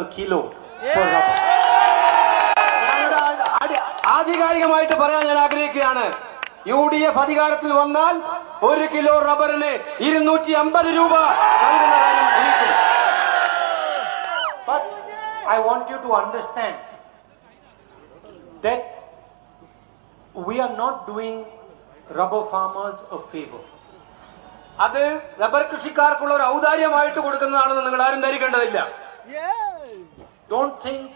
a kilo for rubber. ആധികാരികമായിട്ട് പറയാൻ ഞാൻ ആഗ്രഹിക്കുകയാണ്, UDF അധികാരത്തിൽ വന്നാൽ 1 കിലോ റബ്ബറിന് 250 രൂപ നൽകുന്ന കാര്യം ഉറപ്പിക്കും. But I want you to understand that we are not doing rubber farmers a favor. അത് റബ്ബർ കൃഷിക്കാർക്കുള്ള ഒരു ഔദാര്യമായിട്ട് കൊടുക്കുന്നതാണെന്ന് നിങ്ങൾ ആരും ധരിക്കേണ്ടതില്ല. Don't think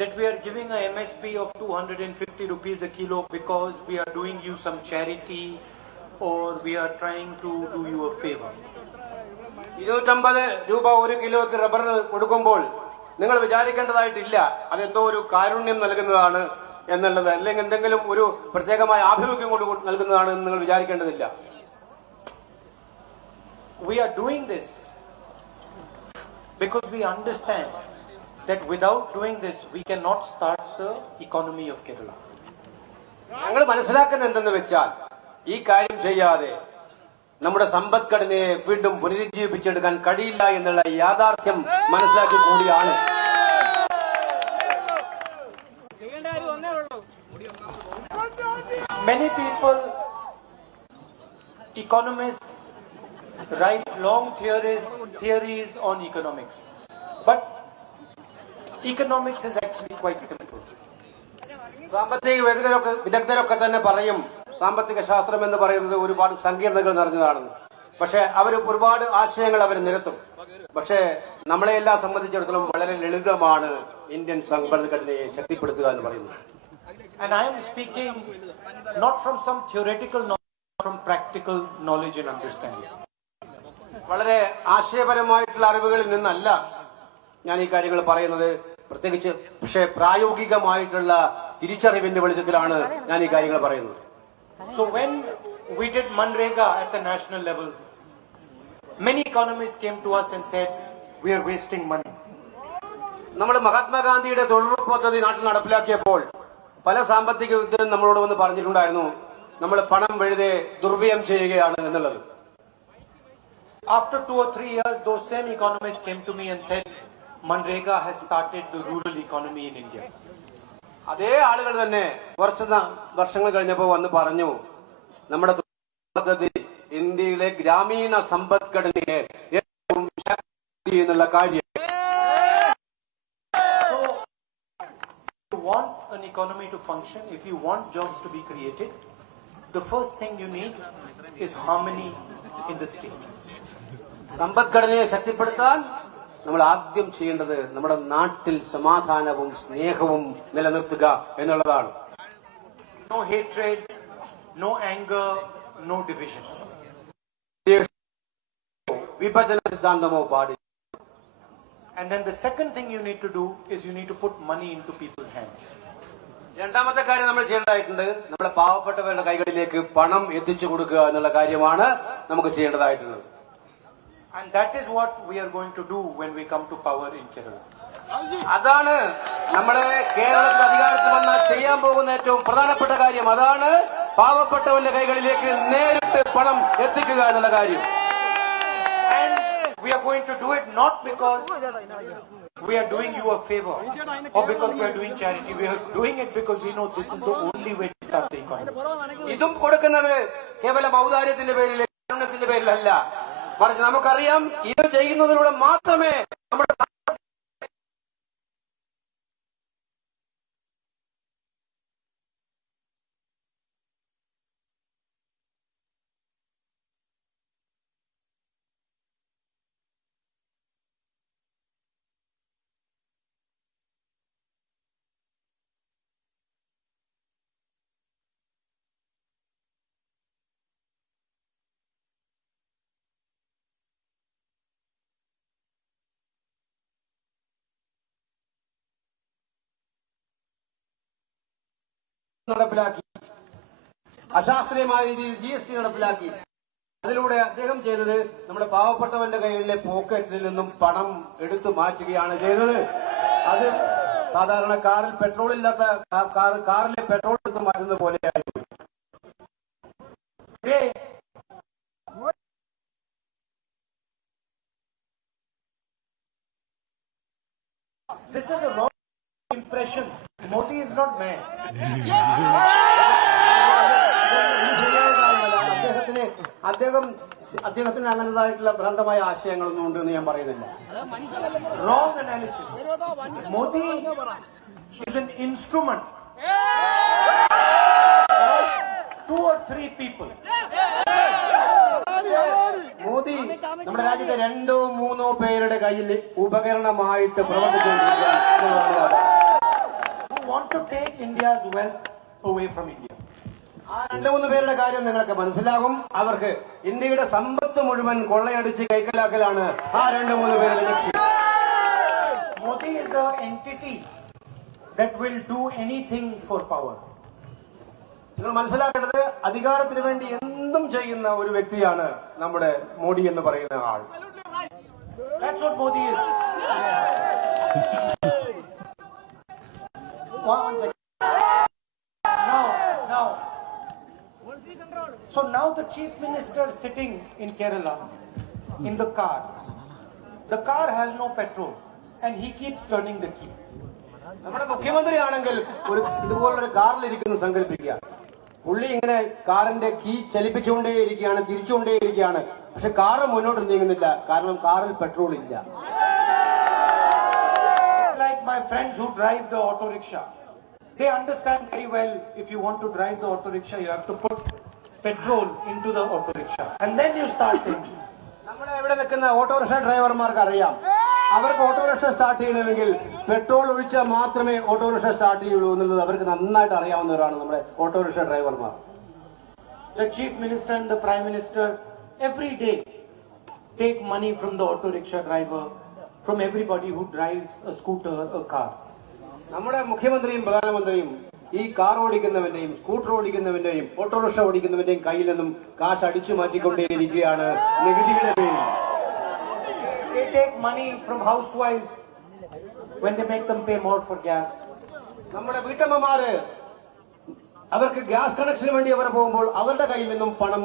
that we are giving a MSP of 250 rupees a kilo because we are doing you some charity or we are trying to do you a favor. 250 രൂപ 1 കിലോയ്ക്ക് rubber കൊടുക്കുമ്പോൾ നിങ്ങൾ വിചാരിക്കേണ്ടതായിട്ടില്ല അതെന്തോ ഒരു കാരുണ്യം നൽകുന്നതാണ് എന്നുള്ളത്, അല്ലെങ്കിൽ എന്തെങ്കിലും ഒരു പ്രത്യേകമായ ആഭിമുഖ്യം കൊണ്ട് നൽകുന്നതാണ് എന്ന് നിങ്ങൾ വിചാരിക്കേണ്ടതില്ല. We are doing this because we understand that without doing this we cannot start the economy of Kerala. ഞങ്ങൾ മനസ്സിലാക്കുന്നത് എന്തെന്ന് വെച്ചാൽ ഈ കാര്യം ചെയ്യാതെ നമ്മുടെ സമ്പദ്ഘടനയെ വീണ്ടും പുനരുജ്ജീവിപ്പിച്ചെടുക്കാൻ കഴിയില്ല എന്നുള്ള യാഥാർത്ഥ്യം മനസ്സിലാക്കി കൂടിയാണ്. Many people, economists, write long theories on economics, but economics is actually quite simple. സാമ്പത്തിക വിദഗ്ധരൊക്കെ തന്നെ പറയും സാമ്പത്തിക ശാസ്ത്രം എന്ന് പറയുന്നത് ഒരുപാട് സങ്കീർണതകൾ നിറഞ്ഞതാണെന്ന്. പക്ഷെ അവർ ഒരുപാട് ആശയങ്ങൾ അവർ നിരത്തും. പക്ഷേ നമ്മളെല്ലാം സംബന്ധിച്ചിടത്തോളം വളരെ ലളിതമാണ് ഇന്ത്യൻ സമ്പദ്ഘടനയെ ശക്തിപ്പെടുത്തുക എന്ന് പറയുന്നത്. And I am speaking not from some theoretical knowledge, but from practical knowledge and understanding. വളരെ ആശയപരമായിട്ടുള്ള അറിവുകളിൽ നിന്നല്ല ഞാൻ ഈ കാര്യങ്ങൾ പറയുന്നത്, പ്രത്യേകിച്ച് പക്ഷേ പ്രായോഗികമായിട്ടുള്ള തിരിച്ചറിവിന്റെ വെളിച്ചത്തിലാണ് ഞാൻ ഈ കാര്യങ്ങൾ പറയുന്നത്. So when we did Manrega at the national level, many economists came to us and said, we are wasting money. നമ്മൾ മഹാത്മാഗാന്ധിയുടെ തൊഴിലുറപ്പ് പദ്ധതി നാട്ടിൽ നടപ്പിലാക്കിയപ്പോൾ പല സാമ്പത്തിക വിദഗ്ധരും നമ്മളോട് വന്ന് പറഞ്ഞിട്ടുണ്ടായിരുന്നു നമ്മൾ പണം വെറുതെ ദുർവ്യയം ചെയ്യുകയാണ് എന്നുള്ളത്. After 2 or 3 years, those same economists came to me and said, Manrega has started the rural economy in India. അതേ ആളുകൾ തന്നെ കുറച്ച് വർഷങ്ങൾ കഴിഞ്ഞപ്പോൾ വന്ന് പറഞ്ഞു നമ്മുടെ പദ്ധതി ഇന്ത്യയിലെ ഗ്രാമീണ സമ്പദ്ഘടനയെ ഏറ്റവും ശക്തി എന്നുള്ള കാര്യം. So, if you want an economy to function, if you want jobs to be created, the first thing you need is harmony in the state. സമ്പദ്ഘടനയെ ശക്തിപ്പെടുത്താൻ നമ്മൾ ആദ്യം ചെയ്യേണ്ടത് നമ്മുടെ നാട്ടിൽ സമാധാനവും സ്നേഹവും നിലനിർത്തുക എന്നുള്ളതാണ്. No hatred, no anger, no division. വിഭജന സിദ്ധാന്തമോ പാടില്ല. And then the second thing you need to do is you need to put money into people's hands. രണ്ടാമത്തെ കാര്യം നമ്മൾ ചെയ്യേണ്ടതായിട്ടുണ്ട്, നമ്മുടെ പാവപ്പെട്ടവരുടെ കൈകളിലേക്ക് പണം എത്തിച്ചു കൊടുക്കുക എന്നുള്ള കാര്യമാണ് നമുക്ക് ചെയ്യേണ്ടതായിട്ടുള്ളത്. And that is what we are going to do when we come to power in Kerala. അതാണ് നമ്മളെ കേരളത്തിൽ അധികാരത്തിൽ വന്നാൽ ചെയ്യാൻ പോകുന്ന ഏറ്റവും പ്രധാനപ്പെട്ട കാര്യം. അതാണ് പാവപ്പെട്ടവന്റെ കൈകളിലേക്ക് നേരിട്ട് പണം എത്തിക്കുക എന്നുള്ള കാര്യം. And we are going to do it not because we are doing you a favor or because we are doing charity. We are doing it because we know this is the only way to start the economy. ഇതും കൊടുക്കുന്നത് കേവലം ഔദാര്യത്തിന്റെ പേരിൽ, കാരുണ്യത്തിന്റെ പേരിലല്ല, മറിച്ച് നമുക്കറിയാം ഇത് ചെയ്യുന്നതിലൂടെ മാത്രമേ നമ്മുടെ നടപ്പിലാക്കി, അശാസ്ത്രീയമായ രീതിയിൽ GST നടപ്പിലാക്കി. അതിലൂടെ അദ്ദേഹം ചെയ്തത് നമ്മുടെ പാവപ്പെട്ടവന്റെ കയ്യിലെ പോക്കറ്റിൽ നിന്നും പണം എടുത്തു മാറ്റുകയാണ് ചെയ്തത്. അത് സാധാരണ കാറിൽ പെട്രോൾ ഇല്ലാത്ത കാറിലെ പെട്രോൾ എടുത്ത് മാറ്റുന്നത് പോലെയായിരുന്നു. This is a wrong impression. Modi is not mad. അദ്ദേഹത്തിന് അങ്ങനതായിട്ടുള്ള ഭ്രാന്തമായ ആശയങ്ങളൊന്നും ഉണ്ടെന്ന് ഞാൻ പറയുന്നില്ല. Wrong analysis. Modi is an instrument of 2 or 3 people. Modi നമ്മുടെ രാജ്യത്തെ 2-3 പേരുടെ കയ്യിൽ ഉപകരണമായിട്ട് പ്രവർത്തിച്ചുകൊണ്ടിരിക്കുകയാണ്. Who want to take India's wealth away from India. ആ 2-3 പേരുടെ കാര്യം നിങ്ങൾക്ക് മനസ്സിലാകും. അവർക്ക് ഇന്ത്യയുടെ സമ്പത്ത് മുഴുവൻ കൊള്ളയടിച്ച് കൈക്കലാക്കലാണ് ആ 2-3 പേരുടെ ലക്ഷ്യം. Modi is an entity that will do anything for power. നിങ്ങൾ മനസ്സിലാക്കേണ്ടത് അധികാരത്തിന് വേണ്ടി എന്തും ചെയ്യുന്ന ഒരു വ്യക്തിയാണ് നമ്മുടെ മോഡി എന്ന് പറയുന്ന ആൾ. That's what Modi is. One second. Now. So now the chief minister sitting in Kerala in the car. The car has no petrol and he keeps turning the key. നമ്മുടെ മുഖ്യമന്ത്രിയാണെങ്കിൽ ഇതുപോലൊരു കാറിലിരിക്കുന്നു സങ്കല്പിക്കുക. പുള്ളി ഇങ്ങനെ കാറിന്റെ കീ ചലിപ്പിച്ചുകൊണ്ടേയിരിക്കുകയാണ്, തിരിച്ചുകൊണ്ടേയിരിക്കുകയാണ്. പക്ഷെ കാറ് മുന്നോട്ട് നീങ്ങുന്നില്ല, കാരണം കാറിൽ പെട്രോൾ ഇല്ല. It's like my friends who drive the auto rickshaw. They understand very well if you want to drive the auto rickshaw, you have to put petrol into the auto rickshaw and then you start thinking. നമ്മളെ ഇവിടെ നിൽക്കുന്ന autorickshaw ഡ്രൈവർമാർക്ക് അറിയാം, അവർക്ക് autorickshaw start ചെയ്യണമെങ്കിൽ petrol ഒഴിച്ചാൽ മാത്രമേ autorickshaw start ചെയ്യുള്ളൂ എന്നുള്ളത് അവർക്ക് നന്നായിട്ട് അറിയാവുന്നവരാണ് നമ്മുടെ ഓട്ടോറിക്ഷ ഡ്രൈവർമാർ. The chief minister and the prime minister every day take money from the auto rickshaw driver, from everybody who drives a scooter, a car. നമ്മുടെ മുഖ്യമന്ത്രിയും പ്രധാനമന്ത്രിയും ഈ കാർ ഓടിക്കുന്നവന്റെയും സ്കൂട്ടർ ഓടിക്കുന്നവന്റെയും ഓട്ടോറിക്ഷ ഓടിക്കുന്നവന്റെയും കയ്യിൽ നിന്നും കാശ് അടിച്ചു മാറ്റിക്കൊണ്ടേയിരിക്കുകയാണ് നികുതിയുടെ പേരിൽ. They take money from housewives when they make them pay more for gas. നമ്മുടെ വീട്ടമ്മമാര് അവർക്ക് ഗ്യാസ് കണക്ഷന് വേണ്ടി അവർ പോകുമ്പോൾ അവരുടെ കയ്യിൽ നിന്നും പണം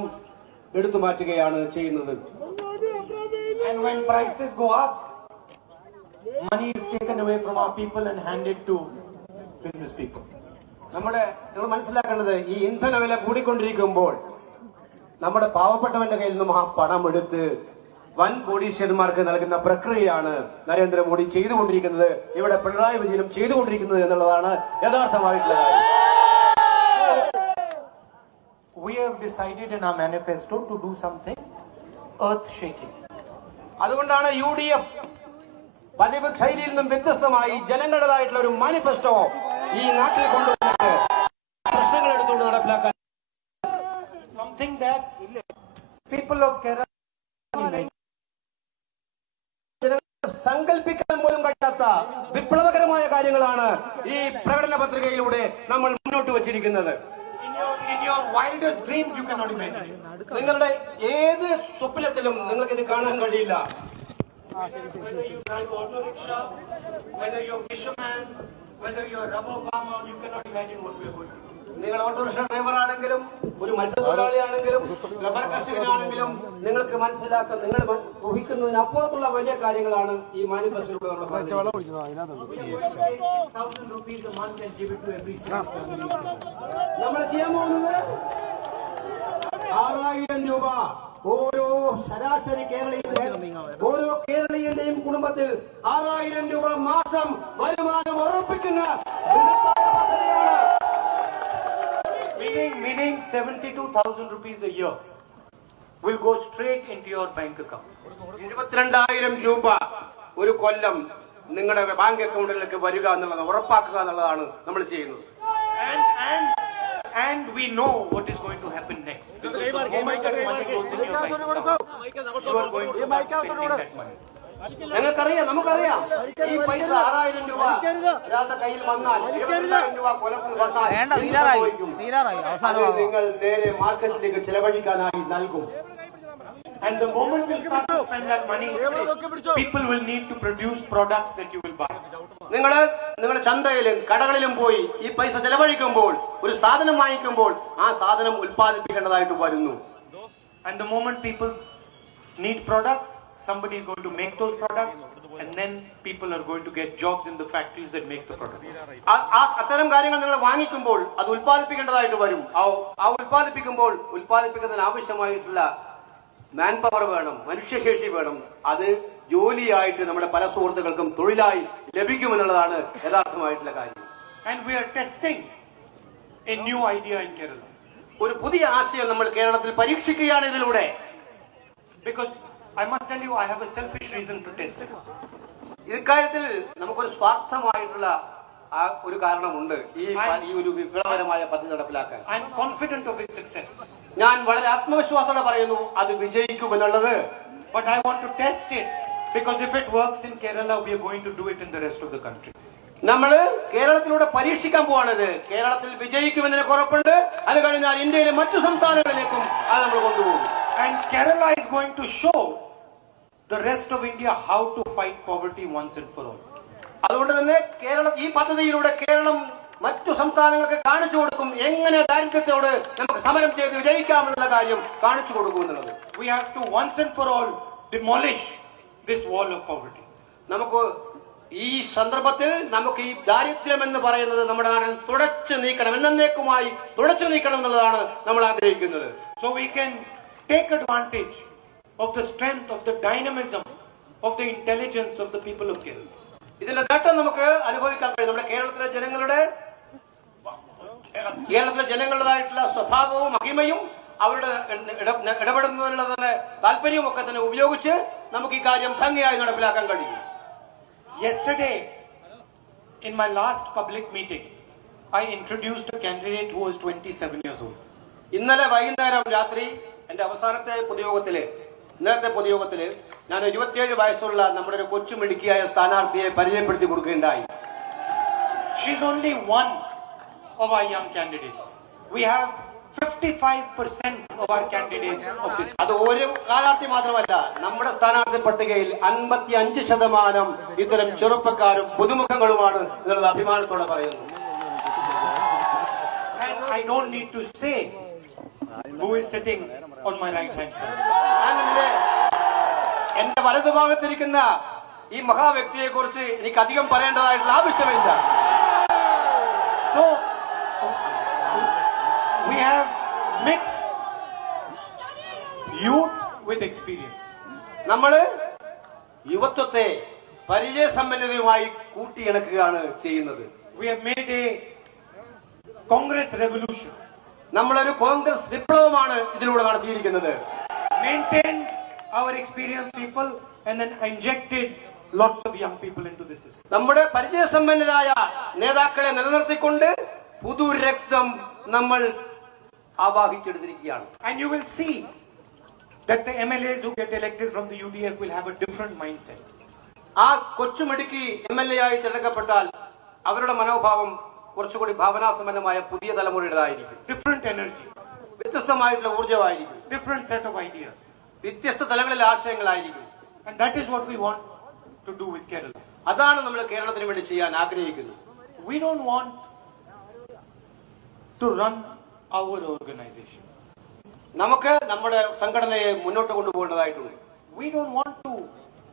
എടുത്തു മാറ്റുകയാണ് ചെയ്യുന്നത്. And when prices go up, money is taken away from our people and handed to business people. നിങ്ങൾ മനസ്സിലാക്കേണ്ടത് ഈ ഇന്ധന വില കൂടിക്കൊണ്ടിരിക്കുമ്പോൾ നമ്മുടെ പാവപ്പെട്ടവന്റെ കയ്യിൽ നിന്നും ആ പണം എടുത്ത് വൻ കോടീശ്വരന്മാർക്ക് നൽകുന്ന പ്രക്രിയയാണ് നരേന്ദ്രമോദി ചെയ്തുകൊണ്ടിരിക്കുന്നത്, ഇവിടെ പിണറായി വിജയനും ചെയ്തുകൊണ്ടിരിക്കുന്നത് എന്നുള്ളതാണ് യഥാർത്ഥമായിട്ടുള്ള കാര്യം. We have decided in our manifesto to do something earth shaking. അതുകൊണ്ടാണ് UDF പതിവ് ശൈലിയിൽ നിന്നും വ്യത്യസ്തമായി ജനങ്ങളുടേതായിട്ടുള്ള ഒരു മാനിഫെസ്റ്റോ ഈ നാട്ടിൽ കൊണ്ടുവന്നിട്ട് പ്രശ്നങ്ങൾ എടുത്തുകൊണ്ട് നടപ്പിലാക്കാൻ. Something that people of Kerala സങ്കല്പിക്കാൻ പോലും കഴിയാത്ത വിപ്ലവകരമായ കാര്യങ്ങളാണ് ഈ പ്രകടന പത്രികയിലൂടെ നമ്മൾ മുന്നോട്ട് വച്ചിരിക്കുന്നത്. in your wildest dreams you cannot imagine. നിങ്ങളുടെ ഏത് സ്വപ്നത്തിലും നിങ്ങൾക്ക് ഇത് കാണാൻ കഴിയില്ല. Whether you drive auto rickshaw, whether you're fisherman, whether you're a rubber farmer, you cannot imagine what we are going to do. നിങ്ങൾ ഓട്ടോറിക്ഷ ഡ്രൈവർ ആണെങ്കിലും ഒരു മത്സ്യത്തൊഴിലാളിയാണെങ്കിലും rubber കർഷകനാണെങ്കിലും നിങ്ങൾക്ക് മനസ്സിലാക്കാൻ നിങ്ങൾ ഊഹിക്കുന്നതിനപ്പുറത്തുള്ള വലിയ കാര്യങ്ങളാണ് ഈ മാനിഫെസ്റ്റോയിലൂടെ നമ്മൾ ചെയ്യാൻ പോകുന്നത്. 6000 രൂപ ഓരോ ശരാശരി ഓരോ കേരളീയന്റെയും കുടുംബത്തിൽ 6000 രൂപ മാസം വരുമാനം ഉറപ്പിക്കുന്ന പദ്ധതിയാണ്. Meaning 72,000 rupees a year will go straight into your bank account. 22,000 രൂപ ഒരു കൊല്ലം നിങ്ങളുടെ ബാങ്ക് അക്കൗണ്ടിലേക്ക് വരിക എന്നുള്ളത് ഉറപ്പാക്കുക എന്നുള്ളതാണ് നമ്മൾ ചെയ്യുന്നത്. And we know what is going to happen next. Because the moment that money goes into your bank account, you are going to start spending that money. ഞങ്ങൾക്കറിയാം, നമുക്കറിയാം ഈ പൈസ 6000 രൂപ ഒരാളുടെ കയ്യിൽ വന്നാൽ 22,000 രൂപ കൊലത്തിൽ വന്നാൽ നിങ്ങൾ നേരെ മാർക്കറ്റിലേക്ക് ചെലവഴിക്കാനായി നൽകും. And the moment you start to spend that money, people will need to produce products that you will buy. നിങ്ങൾ ചന്തയിലും കടകളിലും പോയി ഈ പൈസ ചെലവഴിക്കുമ്പോൾ ഒരു സാധനം വാങ്ങിക്കുമ്പോൾ ആ സാധനം ഉൽപ്പാദിപ്പിക്കേണ്ടതായിട്ട് വരുന്നു. And the moment people need products, somebody is going to make those products and then people are going to get jobs in the factories that make the products. അത്തരം കാര്യങ്ങൾ നിങ്ങൾ വാങ്ങിക്കുമ്പോൾ അത് ഉൽപ്പാദിപ്പിക്കേണ്ടതായിട്ട് വരും. ആ ഉൽപ്പാദിപ്പിക്കുമ്പോൾ ഉൽപ്പാദിപ്പിക്കുന്നതിന് ആവശ്യമായിട്ടുള്ള മാൻ പവർ വേണം, മനുഷ്യശേഷി വേണം. അത് ജോലിയായിട്ട് നമ്മുടെ പല സുഹൃത്തുക്കൾക്കും തൊഴിലായി ലഭിക്കുമെന്നുള്ളതാണ് യഥാർത്ഥമായിട്ടുള്ള കാര്യം. And we are testing a new idea in Kerala. ഒരു പുതിയ ആശയം നമ്മൾ കേരളത്തിൽ പരീക്ഷിക്കുകയാണ് ഇതിലൂടെ. Because I must tell you, I have a selfish reason to test it. ഇക്കാര്യത്തിൽ നമുക്കൊരു സ്വാർത്ഥമായിട്ടുള്ള ഒരു കാരണമുണ്ട് ഈ ഒരു വിപ്ലവകരമായ പദ്ധതി നടപ്പിലാക്കാൻ. I am confident of its success. ഞാൻ വളരെ ആത്മവിശ്വാസത്തോടെ പറയുന്നു അത് വിജയിക്കുമെന്നുള്ളത്. But I want to test it because if it works in Kerala, we are going to do it in the rest of the country. നമ്മൾ കേരളത്തിലൂടെ പരീക്ഷിക്കാൻ പോവാണിത്. കേരളത്തിൽ വിജയിക്കുമെന്നതിന് ഉറപ്പുണ്ട്. അത് കഴിഞ്ഞാൽ ഇന്ത്യയിലെ മറ്റു സംസ്ഥാനങ്ങളിലേക്കും അത് നമ്മൾ കൊണ്ടുപോകും. And Kerala is going to show the rest of India how to fight poverty once and for all. അതുകൊണ്ട് തന്നെ ഈ പദ്ധതിയിലൂടെ കേരളം മറ്റു സംസ്ഥാനങ്ങൾക്ക് കാണിച്ചു കൊടുക്കും എങ്ങനെ ദാരിദ്ര്യത്തോട് നമുക്ക് സമരം ചെയ്ത് വിജയിക്കാമെന്നുള്ള കാര്യം കാണിച്ചു കൊടുക്കുമെന്നുള്ളത്. We have to once and for all demolish this wall of poverty. നമുക്ക് ഈ സന്ദർഭത്തിൽ നമുക്ക് ഈ ദാരിദ്ര്യം എന്ന് പറയുന്നത് നമ്മുടെ നാട്ടിൽ തുടച്ചു നീക്കണം, എന്നേക്കുമായി തുടച്ചു നീക്കണം എന്നുള്ളതാണ് നമ്മൾ ആഗ്രഹിക്കുന്നത്. So we can take advantage of the strength, of the dynamism, of the intelligence of the people of Kerala. ഇതിന്റെ നേട്ടം നമുക്ക് അനുഭവിക്കാൻ കഴിയും. നമ്മുടെ കേരളത്തിലെ ജനങ്ങളുടേതായിട്ടുള്ള സ്വഭാവവും മഹിമയും അവരുടെ ഇടപെടുന്നതിനുള്ള തന്നെ താല്പര്യവും ഒക്കെ തന്നെ ഉപയോഗിച്ച് നമുക്ക് ഈ കാര്യം ഭംഗിയായി നടപ്പിലാക്കാൻ കഴിയും. Yesterday, in my last public meeting, I introduced a candidate who was 27 years old. ഇന്നലെ വൈകുന്നേരം രാത്രി എന്റെ അവസാനത്തെ ഇന്നത്തെ പൊതുയോഗത്തില് ഞാൻ 27 വയസ്സുള്ള നമ്മുടെ ഒരു കൊച്ചു മിടുക്കിയായ സ്ഥാനാർത്ഥിയെ പരിചയപ്പെടുത്തി കൊടുക്കുകയുണ്ടായി. She is only one of our young candidates. We have 55% of our candidates of this. അത് ഒരു സ്ഥാനാർത്ഥി മാത്രമല്ല, നമ്മുടെ സ്ഥാനാർത്ഥി പട്ടികയിൽ 55% ഇത്തരം ചെറുപ്പക്കാരും പുതുമുഖങ്ങളുമാണ് എന്നുള്ളത് അഭിമാനത്തോടെ പറയുന്നു. And I don't need to say who is sitting on my right hand side. എന്റെ വലതുഭാഗത്തിരിക്കുന്ന ഈ മഹാവ്യക്തിയെ കുറിച്ച് എനിക്ക് അധികം പറയേണ്ടതായിട്ടുള്ള ആവശ്യമില്ല. So we have mixed youth with experience. നമ്മള് യുവത്വത്തെ പരിചയസമ്പന്നതയുമായി കൂട്ടിയിണക്കുകയാണ് ചെയ്യുന്നത്. We have made a Congress revolution. നമ്മളൊരു കോൺഗ്രസ് വിപ്ലവമാണ് ഇതിലൂടെ നടത്തിയിരിക്കുന്നത്. Maintained our experienced people and then injected lots of young people into the system. നമ്മുടെ പരിചയസമ്പന്നരായ നേതാക്കളെ നിലനിർത്തിക്കൊണ്ട് പുതുരക്തം നമ്മൾ ആവാഹിച്ചെടുത്തിരിക്കുകയാണ്. And you will see that the MLAs who get elected from the UDF will have a different mindset. ആ കൊച്ചുമിടുക്കി MLA ആയി തിരഞ്ഞെടുക്കപ്പെട്ടാൽ അവരുടെ മനോഭാവം കുറച്ചുകൂടി ഭാവനാസമ്പന്നമായ പുതിയ തലമുറയുടേതായിരിക്കും. Different energy. വ്യത്യസ്തമായിട്ടുള്ള ഊർജ്ജമായിരിക്കും. Different set of ideas. വ്യത്യസ്ത തലങ്ങളിലെ ആശയങ്ങളായിരിക്കും. And that is what we want to do with Kerala. അതാണ് നമ്മൾ കേരളത്തിന് വേണ്ടി ചെയ്യാൻ ആഗ്രഹിക്കുന്നത്. We don't want to run our organization. നമുക്ക് നമ്മുടെ സംഘടനയെ മുന്നോട്ട് കൊണ്ടുപോകേണ്ടതായിട്ടുണ്ട്. We don't want to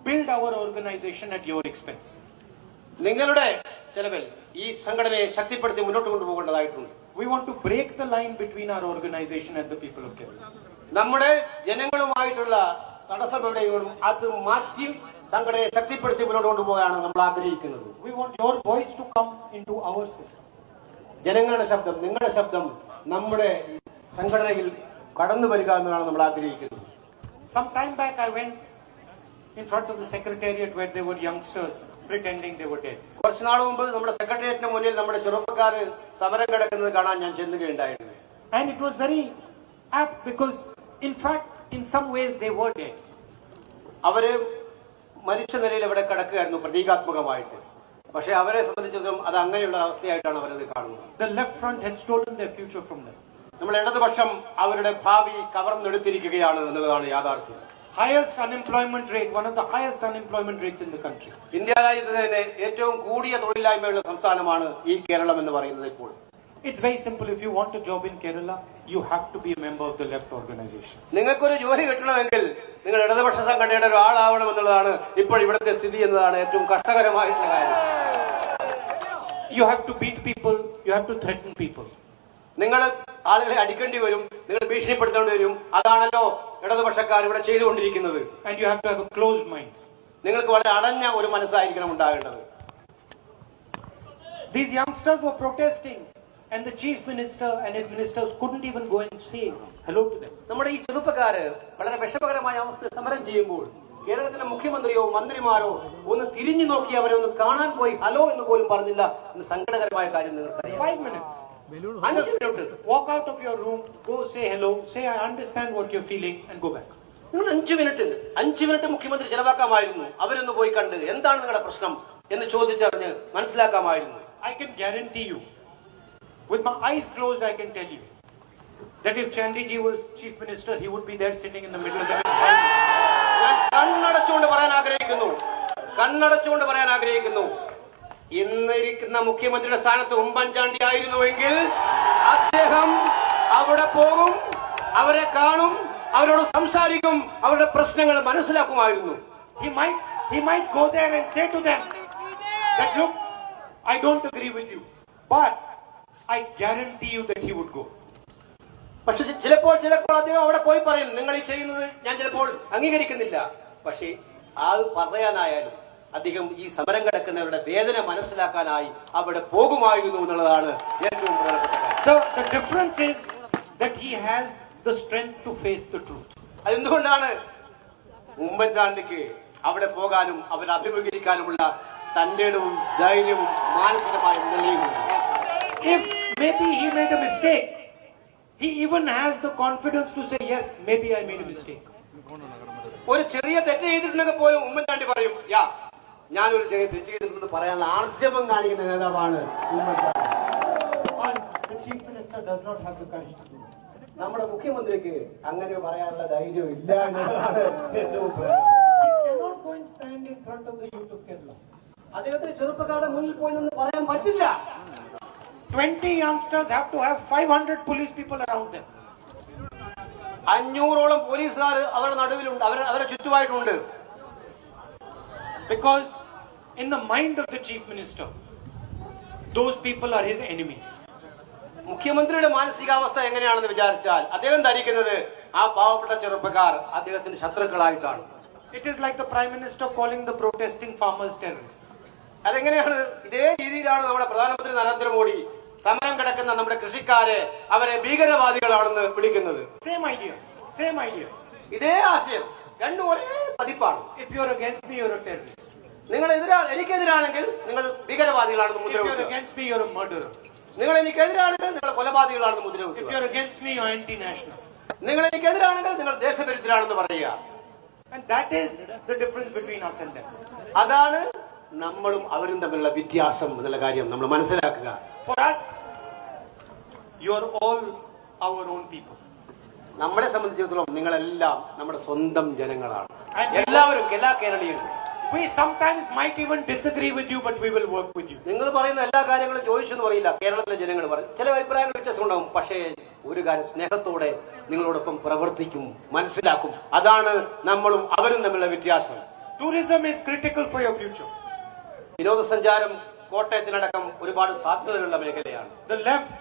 build our organization at your expense. നിങ്ങളുടെ ചെലവിൽ ഈ സംഘടനയെ ശക്തിപ്പെടുത്തി മുന്നോട്ട് കൊണ്ടുപോകേണ്ടതായിട്ടുണ്ട്. We want to break the line between our organization and the people of Kerala. നമ്മുടെ ജനങ്ങളുമായിട്ടുള്ള തടസ്സം എവിടെയും അത് മാറ്റി സംഘടനയെ ശക്തിപ്പെടുത്തി മുന്നോട്ട് കൊണ്ടുപോകാനാണ് നമ്മൾ ആഗ്രഹിക്കുന്നത്. We want your voice to come into our system. ജനങ്ങളുടെ ശബ്ദം, നിങ്ങളുടെ ശബ്ദം നമ്മുടെ സംഘടനയിൽ കടന്നു വരിക എന്നാണ് നമ്മൾ ആഗ്രഹിക്കുന്നത്. Some time back I went in front of the secretariat where there were youngsters pretending they were dead. കുറച്ചു നാൾ മുമ്പ് നമ്മുടെ സെക്രട്ടേറിയറ്റിന് മുന്നിൽ നമ്മുടെ ചെറുപ്പക്കാര് സമരം കിടക്കുന്നത് കാണാൻ ഞാൻ ചെല്ലുകയുണ്ടായിരുന്നു. And it was very apt because in fact in some ways they were dead. അവര് മരിച്ച നിലയിൽ ഇവിടെ കിടക്കുകയായിരുന്നു പ്രതീകാത്മകമായിട്ട്. പക്ഷെ അവരെ സംബന്ധിച്ചിടത്തോളം അത് അങ്ങനെയുള്ള അവസ്ഥയായിട്ടാണ് അവരത് കാണുന്നത്. The left front had stolen their future from them. നമ്മൾ ഇടതുപക്ഷം അവരുടെ ഭാവി കവർന്നെടുത്തിരിക്കുകയാണ് എന്നുള്ളതാണ് യാഥാർത്ഥ്യം. Highest unemployment rate, one of the highest unemployment rates in the country. India രാജ്യത്ത് തന്നെ ഏറ്റവും കൂടിയ തൊഴിലില്ലായ്മയുള്ള സംസ്ഥാനമാണ് ഈ കേരളം എന്ന് പറയുന്നത് ഇപ്പോൾ. It's very simple. If you want a job in Kerala, you have to be a member of the left organization. നിങ്ങൾക്കൊരു ജോലി കിട്ടണമെങ്കിൽ നിങ്ങൾ ഇടതുപക്ഷ സംഘടനയുടെ ഒരാളാവണമെന്നുള്ളതാണ് ഇപ്പോൾ ഇവിടുത്തെ സ്ഥിതി എന്നതാണ് ഏറ്റവും കഷ്ടകരമായിട്ടുള്ള കാര്യം. You have to beat people. You have to threaten people. നിങ്ങൾ ആളുകളെ അടിക്കേണ്ടി വരും, നിങ്ങൾ ഭീഷണിപ്പെടുത്തേണ്ടി വരും. അതാണല്ലോ ഇടതുപക്ഷക്കാർ ഇവിടെ ചെയ്തുകൊണ്ടിരിക്കുന്നത്. And you have to have a closed mind. നിങ്ങൾക്ക് വളരെ അടഞ്ഞ ഒരു മനസ്സായിരിക്കണം ഉണ്ടാകേണ്ടത്. These youngsters were protesting, and the chief minister and his ministers couldn't even go and say hello to them. നമ്മുടെ ഈ ചെറുപ്പക്കാര് വളരെ വിഷമകരമായ അവസ്ഥ സമരം ചെയ്യുമ്പോൾ കേരളത്തിലെ മുഖ്യമന്ത്രിയോ മന്ത്രിമാരോ ഒന്ന് തിരിഞ്ഞു നോക്കി അവരെ ഒന്ന് കാണാൻ പോയി ഹലോ എന്ന് പോലും പറഞ്ഞില്ല എന്ന് സങ്കടകരമായ കാര്യം നിങ്ങൾക്കറിയാം. 5 minutes. 5 minute. Walk out of your room, go say hello, say I understand what you're feeling, and go back. നിങ്ങൾ 5 മിനിറ്റ് മുഖ്യമന്ത്രി ചെലവാക്കാമായിരുന്നു. അവരൊന്ന് പോയി കണ്ട് എന്താണ് നിങ്ങളുടെ പ്രശ്നം എന്ന് ചോദിച്ചറിഞ്ഞ് മനസ്സിലാക്കാമായിരുന്നു. I can guarantee you, with my eyes closed, I can tell you that if Chandiji was chief minister, he would be there sitting in the middle of the ഞാൻ കണ്ണടച്ചുകൊണ്ട് പറയാൻ ആഗ്രഹിക്കുന്നു ഇന്നിരിക്കുന്ന മുഖ്യമന്ത്രിയുടെ സ്ഥാനത്ത് ഉമ്മൻചാണ്ടി ആയിരുന്നുവെങ്കിൽ അദ്ദേഹം അവിടെ പോകും, അവരെ കാണും, അവരോട് സംസാരിക്കും, അവരുടെ പ്രശ്നങ്ങൾ മനസ്സിലാക്കുമായിരുന്നു. He might go there and say to them that look, I don't agree with you, but I guarantee you that he would go. പക്ഷെ ചിലപ്പോൾ അദ്ദേഹം അവിടെ പോയി പറയും നിങ്ങൾ ഈ ചെയ്യുന്നത് ഞാൻ ചിലപ്പോൾ അംഗീകരിക്കുന്നില്ല. പക്ഷേ അത് പറയാനായാലും അദ്ദേഹം ഈ സമരം കിടക്കുന്നവരുടെ വേദന മനസ്സിലാക്കാനായി അവിടെ പോകുമായിരുന്നു എന്നുള്ളതാണ് ഏറ്റവും പ്രധാനപ്പെട്ട കാര്യം. The difference is that he has the strength to face the truth. അതെന്തുകൊണ്ടാണ് ഉമ്മൻചാണ്ടിക്ക് അവിടെ പോകാനും അവരെ അഭിമുഖീകരിക്കാനുമുള്ള തന്റേടവും ധൈര്യവും മാനസികമായ നിലയുമുണ്ട്. If maybe he made a mistake, he even has the confidence to say yes, maybe I made a mistake. ഒരു ചെറിയ തെറ്റ് ചെയ്തിട്ടുണ്ടെങ്കിൽ പോലും ഉമ്മൻചാണ്ടി പറയും ഞാനൊരു ചെറിയ തെറ്റ് ചെയ്തിട്ടുണ്ടെന്ന് പറയാനുള്ള ആർജവം കാണിക്കുന്ന നേതാവാണ് Oommen Chandy. The chief minister does not have the courage to do that. നമ്മുടെ മുഖ്യമന്ത്രിക്ക് അങ്ങനെ പറയാനുള്ള ധൈര്യം ഇല്ല എന്നതാണ് ഏറ്റവും He cannot go and stand in front of the youth of Kerala. അദ്ദേഹത്തിന് ചെറുപ്പക്കാരുടെ മുന്നിൽ പോയി നിന്ന് പറയാൻ പറ്റില്ല. 20 youngsters have to have 500 police people around them. 500ഓളം പോലീസുകാർ അവരുടെ നടുവിലുണ്ട്, അവരെ ചുറ്റുമായിട്ടുണ്ട്. Because in the mind of the chief minister, those people are his enemies. മുഖ്യമന്ത്രിയുടെ മാനസികാവസ്ഥ എങ്ങനെയാണെന്ന് വിചാരിച്ചാൽ അദ്ദേഹം ധരിക്കുന്നത് ആ പാവപ്പെട്ട ചെറുപ്പക്കാർ അദ്ദേഹത്തിന്റെ ശത്രുക്കളായിട്ടാണ്. It is like the prime minister calling the protesting farmers terrorists. അതെങ്ങനെയാണ്? ഇതേ രീതിയിലാണ് നമ്മുടെ പ്രധാനമന്ത്രി നരേന്ദ്രമോദി സമരം കിടക്കുന്ന നമ്മുടെ കൃഷിക്കാരെ അവരെ ഭീകരവാദികളാണെന്ന് വിളിക്കുന്നത്. Same idea. ഇതേ ആശയം, രണ്ടും ഒരേ പതിപ്പാണ്. If you're against me, you're a terrorist. നിങ്ങൾ എനിക്കെതിരാണെങ്കിൽ നിങ്ങൾ ഭീകരവാദികളാണെന്ന് മുദ്ര If വെക്കുക. you're against me, you're a murderer. നിങ്ങൾ എനിക്കെതിരാണെങ്കിൽ നിങ്ങൾ കൊലപാതകളാണെന്ന് മുദ്ര വെക്കുക. If you're against me, you're anti-national. നിങ്ങൾ എനിക്കെതിരാണെങ്കിൽ നിങ്ങൾ ദേശവിരുദ്ധരാണെന്ന് പറയുക. And that is the difference between us and them. അതാണ് നമ്മളും അവരും തമ്മിലുള്ള വ്യത്യാസം എന്നുള്ള കാര്യം നമ്മൾ മനസ്സിലാക്കുക. For us, you are all our own people. നമ്മളെ സംബന്ധിച്ചിടത്തോളം നിങ്ങളെല്ലാം നമ്മുടെ സ്വന്തം ജനങ്ങളാണ്. എല്ലാവരും, എല്ലാ കേരളീയരും. We sometimes might even disagree with you, but we will work with you. നിങ്ങൾ പറയുന്ന എല്ലാ കാര്യങ്ങളും ചോദിച്ചെന്ന് പറയില്ല. കേരളത്തിലെ ജനങ്ങൾ പറയും ചില അഭിപ്രായങ്ങൾ വ്യത്യാസം ഉണ്ടാവും. പക്ഷേ ഒരു കാര്യം, സ്നേഹത്തോടെ നിങ്ങളോടൊപ്പം പ്രവർത്തിക്കും, മനസ്സിലാക്കും. അതാണ് നമ്മളും അവരും തമ്മിലുള്ള വ്യത്യാസം. Tourism is critical for your future. വിനോദസഞ്ചാരം കോട്ടയത്തിനടക്കം ഒരുപാട് സാധ്യതകളുള്ള മേഖലയാണ്. The left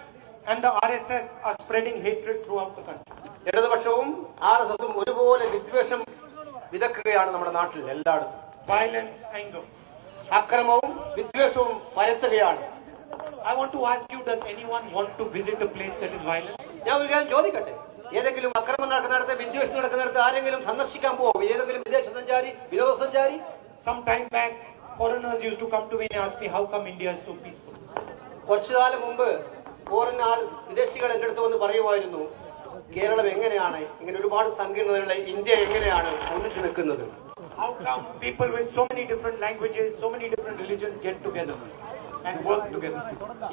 and the RSS are spreading hatred throughout the country. ഇടതുപക്ഷവും RSSും ഒരുപോലെ വിദ്വേഷം വിതക്കുകയാണ് നമ്മുടെ നാട്ടിൽ എല്ലായിടത്തും. Violence, anger. അക്രമവും വിദ്വേഷവും പരത്തുകയാണ്. I want to ask you, does anyone want to visit a place that is violent? ഞാൻ ഒരു കാര്യം ചോദിക്കട്ടെ, ഏതെങ്കിലും അക്രമം നടക്കുന്നിടത്ത്, വിദ്വേഷം നടക്കുന്നിടത്ത് ആരെങ്കിലും സന്ദർശിക്കാൻ പോകും? ഏതെങ്കിലും വിനോദസഞ്ചാരി? Some time back, foreigners used to come to me and ask me, how come India is so peaceful? കുറച്ചു കാലം മുമ്പ് വിദേശികൾ എന്റെ അടുത്ത് വന്ന് പറയുമായിരുന്നു, കേരളം എങ്ങനെയാണ് ഇങ്ങനെ ഒരുപാട് സങ്കീർണതയുള്ള ഇന്ത്യ എങ്ങനെയാണ് ഒന്നിച്ചു നിൽക്കുന്നത്? How come people with so many different languages, so many different religions get together and work together?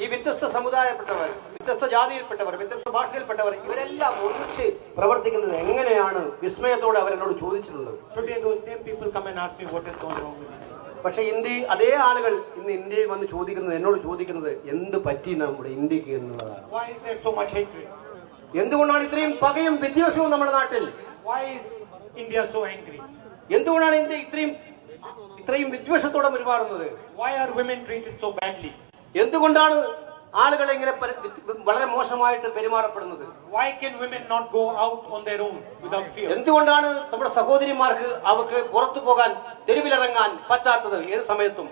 ഈ വ്യത്യസ്ത സമുദായപ്പെട്ടവർ, വ്യത്യസ്ത ജാതിയിൽപ്പെട്ടവർ, വ്യത്യസ്ത ഭാഷയിൽപ്പെട്ടവർ ഇവരെല്ലാം ഒന്നിച്ച് പ്രവർത്തിക്കുന്നത് എങ്ങനെയാണ്? വിസ്മയത്തോടെ അവരെന്നോട് ചോദിച്ചിട്ടുള്ളത്. Today those same people come and ask me what has gone wrong with me. പക്ഷെ അതേ ആളുകൾ ഇന്ന് ഇന്ത്യയിൽ വന്ന് ചോദിക്കുന്നത്, എന്നോട് ചോദിക്കുന്നത് എന്ത് പറ്റി നമ്മുടെ ഇന്ത്യക്ക് എന്നുള്ളതാണ്. എന്തുകൊണ്ടാണ് ഇത്രയും പകയും വിദ്വേഷവും നമ്മുടെ നാട്ടിൽ? എന്തുകൊണ്ടാണ് ഇന്ത്യ ഇത്രയും വിദ്വേഷത്തോടെ പെരുമാറുന്നത്? എന്തുകൊണ്ടാണ് ആളുകളെ ഇങ്ങനെ വളരെ മോശമായിട്ട് പെരുമാറപ്പെടുന്നത്? എന്തുകൊണ്ടാണ് നമ്മുടെ സഹോദരിമാർക്ക് അവർക്ക് പുറത്തു പോകാൻ, തെരുവിലിറങ്ങാൻ പറ്റാത്തത് ഏത് സമയത്തും?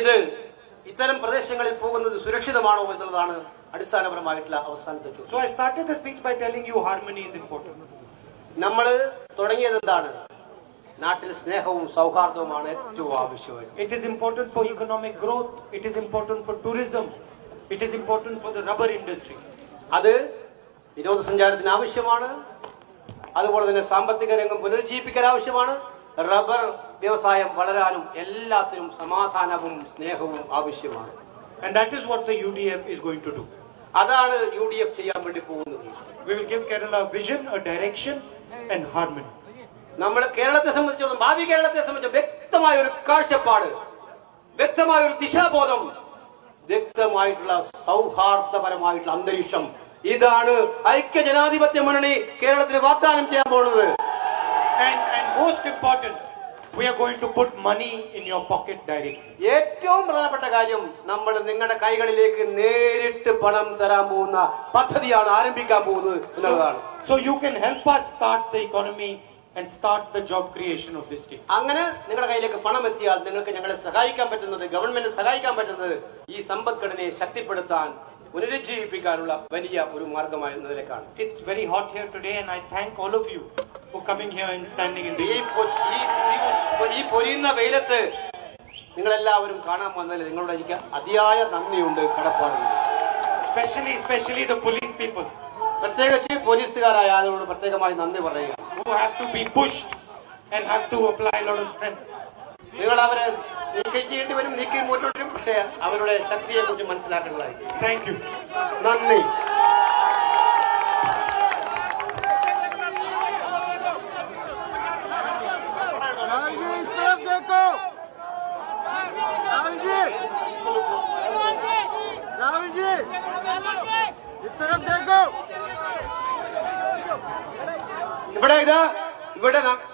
ഇത് ഇത്തരം പ്രദേശങ്ങളിൽ പോകുന്നത് സുരക്ഷിതമാണോ എന്നുള്ളതാണ് അടിസ്ഥാനപരമായിട്ടുള്ള അവസാനത്തെ ചോദ്യം. So I started the speech by telling you harmony is important. നമ്മൾ തുടങ്ങിയത് എന്താണ്? നാട്ടിൽ സ്നേഹവും സൗഹാർദ്ദവുമാണ് ഏറ്റവും ആവശ്യമായി. It is important for economic growth. It is important for tourism. It is important for the rubber industry. അത് വിനോദസഞ്ചാരത്തിന് ആവശ്യമാണ്. അതുപോലെ തന്നെ സാമ്പത്തിക രംഗം പുനരുജ്ജീവിപ്പിക്കാൻ ആവശ്യമാണ്. റബ്ബർ വ്യവസായം വളരാനും എല്ലാത്തിനും സമാധാനവും സ്നേഹവും ആവശ്യമാണ്. And that is what the UDF is going to do. അതാണ് UDF ചെയ്യാൻ വേണ്ടി പോകുന്നത്. We will give Kerala a vision, a direction and harmony. നമ്മൾ കേരളത്തെ സംബന്ധിച്ചിടത്തോളം, ഭാവി കേരളത്തെ സംബന്ധിച്ച് വ്യക്തമായ ഒരു കാഴ്ചപ്പാട്, വ്യക്തമായ ഒരു ദിശാബോധം, വ്യക്തമായിട്ടുള്ള സൗഹാർദ്ദപരമായിട്ടുള്ള അന്തരീക്ഷം, ഇതാണ് ഐക്യ ജനാധിപത്യ മുന്നണി കേരളത്തിന് വാഗ്ദാനം ചെയ്യാൻ പോകുന്നത്. And most important, we are going to put money in your pocket directly. ഏറ്റവും പ്രധാനപ്പെട്ട കാര്യം, നമ്മൾ നിങ്ങളുടെ കൈകളിലേക്ക് നേരിട്ട് പണം തരാൻ പോകുന്ന പദ്ധതിയാണ് ആരംഭിക്കാൻ പോകുന്നത് എന്നുള്ളതാണ്. So you can help us start the economy and start the job creation of this state. അങ്ങനെ നിങ്ങളുടെ കയ്യിലേക്ക് പണം എത്തിയാൽ നിങ്ങൾക്ക് ഞങ്ങളെ സഹായിക്കാൻ പറ്റുന്നത്, ഗവൺമെന്റ് സഹായിക്കാൻ പറ്റുന്നത് ഈ സമ്പദ്ഘടനയെ ശക്തിപ്പെടുത്താൻ, പുനരുജ്ജീവിപ്പിക്കാനുള്ള വലിയ ഒരു മാർഗമായ നിലക്കാണ്. It's very hot here today and I thank all of you for coming here and standing in the ഈ പൊരിയുന്ന വെയിലത്ത് നിങ്ങളെല്ലാവരും കാണാൻ വന്നതിൽ നിങ്ങളോട് എനിക്ക് അതിയായ നന്ദിയുണ്ട്, കടപ്പാടുണ്ട്. Especially the police people. പ്രത്യേകിച്ച് പോലീസുകാരായ ആളുകളോട് പ്രത്യേകമായി നന്ദി പറയുക. Who have to be pushed and have to apply a lot of strength. നിങ്ങൾ അവരെ നീക്കേണ്ടി വരും, നീക്കി മുന്നോട്ട് വരും, പക്ഷേ അവരുടെ ശക്തിയെ കുറിച്ച് മനസ്സിലാക്കേണ്ടതായിരിക്കും. Thank you. നന്ദി.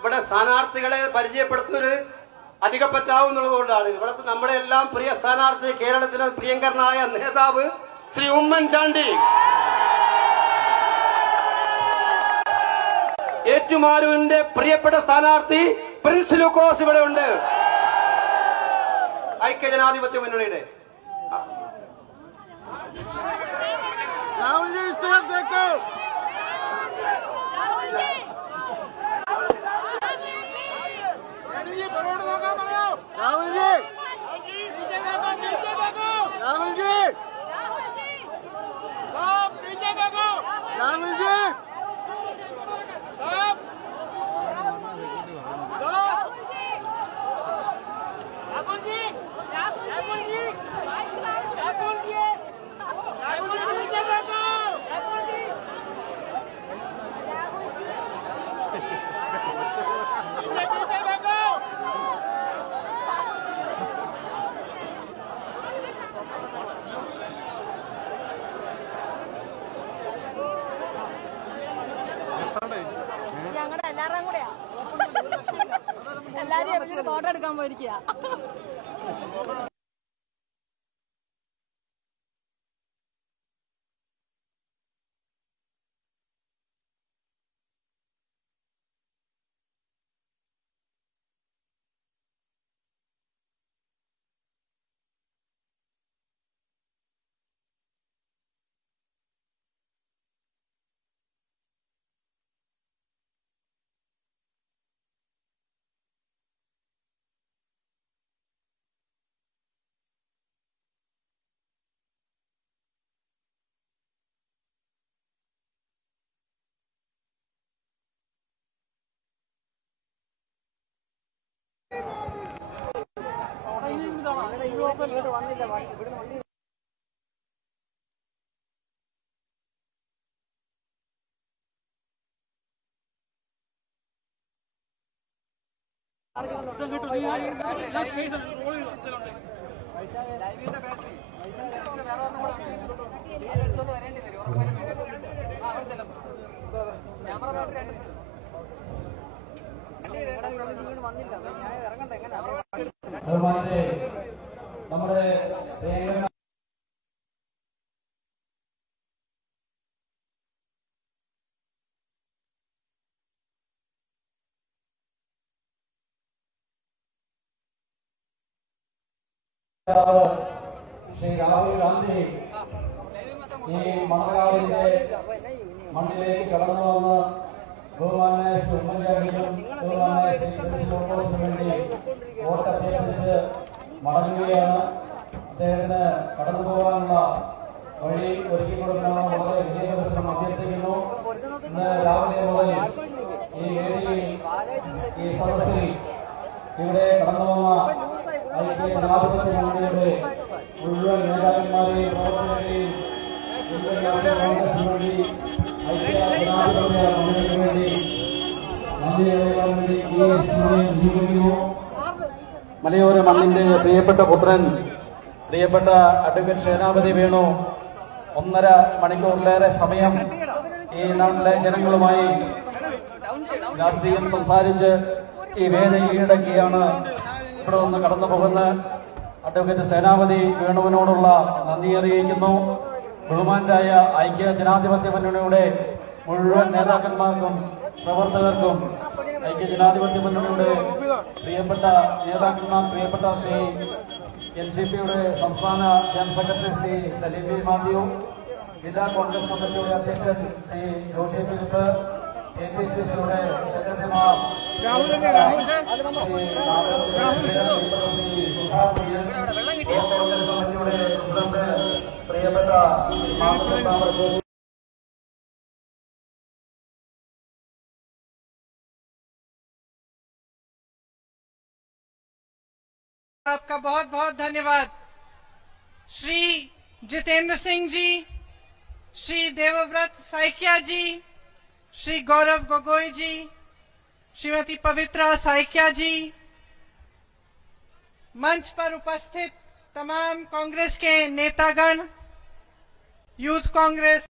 ഇവിടെ സ്ഥാനാർത്ഥികളെ പരിചയപ്പെടുത്തുന്നത് അധികം പറ്റാവുന്നതുകൊണ്ടാണ്. ഇവിടുത്തെ നമ്മുടെ എല്ലാം പ്രിയ സ്ഥാനാർത്ഥി, കേരളത്തിലെ പ്രിയങ്കരനായ നേതാവ് ശ്രീ ഉമ്മൻചാണ്ടി, ഏറ്റുമാനൂരിന്റെ പ്രിയപ്പെട്ട സ്ഥാനാർത്ഥി പ്രിൻസ് ലൂക്കോസ് ഇവിടെ ഉണ്ട്, ഐക്യജനാധിപത്യ മുന്നണിയുടെ. എല്ലാരും ഫോട്ടോ എടുക്കാൻ പോയിരിക്കുക. നമ്മുടെ ശ്രീ രാഹുൽ ഗാന്ധി ഈ മണക്കാടിന്റെ മണ്ണിലേക്ക് കടന്നു വന്ന് ബഹുമാനായ ശ്രീ ഉമ്മൻചാണ്ടിക്കും ബഹുമാനായ ശ്രീ ക്രിസ്ത്യൻ വേണ്ടി വോട്ടഭ്യർത്ഥിച്ച് മടങ്ങുകയാണ്. അദ്ദേഹത്തിന് കടന്നു പോകാനുള്ള വഴി ഒരുക്കി കൊടുക്കണമെന്ന് വളരെ വിജയപ്രദർശനം അഭ്യർത്ഥിക്കുന്നു. ഇന്ന് രാവിലെ മുതൽ ഈ വേദിയിൽ ഈ സദസ്സിൽ ഇവിടെ കടന്നു വന്ന ഐക്യ ജനാധിപത്യ മുന്നണിയുടെ മുഴുവൻ നേതാക്കന്മാരെയും പ്രവർത്തകരെയും കോൺഗ്രസിന് വേണ്ടി ഐക്യ ജനാധിപത്യ മുന്നണിക്ക് വേണ്ടി നന്ദി അറിയിക്കാൻ വേണ്ടി ഈ സമയം നിയോഗിക്കുന്നു. മലയോര മണ്ണിന്റെ പ്രിയപ്പെട്ട പുത്രൻ പ്രിയപ്പെട്ട അഡ്വക്കേറ്റ് സേനാപതി വേണു 1.5 മണിക്കൂറിലേറെ സമയം ഈ നാട്ടിലെ ജനങ്ങളുമായി രാഷ്ട്രീയം സംസാരിച്ച് ഈ വേദി കീഴടക്കിയാണ് ഇവിടെ നിന്ന് കടന്നു പോകുന്ന അഡ്വക്കേറ്റ് സേനാപതി വേണുവിനോടുള്ള നന്ദി അറിയിക്കുന്നു. ബഹുമാനായ ഐക്യ ജനാധിപത്യ മുന്നണിയുടെ മുഴുവൻ നേതാക്കന്മാർക്കും പ്രവർത്തകർക്കും ഐക്യ ജനാധിപത്യ മുന്നണിയുടെ പ്രിയപ്പെട്ട നേതാക്കന്മാർ പ്രിയപ്പെട്ട ശ്രീ NCPയുടെ സംസ്ഥാന general secretary Shri Saleem B Mathew, ജില്ലാ കോൺഗ്രസ് കമ്മിറ്റിയുടെ അധ്യക്ഷൻ ശ്രീ ജോഷി ഫിലിപ്പ്, APCCയുടെ സെക്രട്ടറിമാർ പ്രിയപ്പെട്ട आपका बहुत बहुत धन्यवाद। श्री जितेंद्र सिंह जी, श्री देवव्रत साइकिया जी, श्री गौरव गोगोई जी, श्रीमती पवित्रा साइकिया जी, मंच पर उपस्थित तमाम कांग्रेस के नेतागण, यूथ कांग्रेस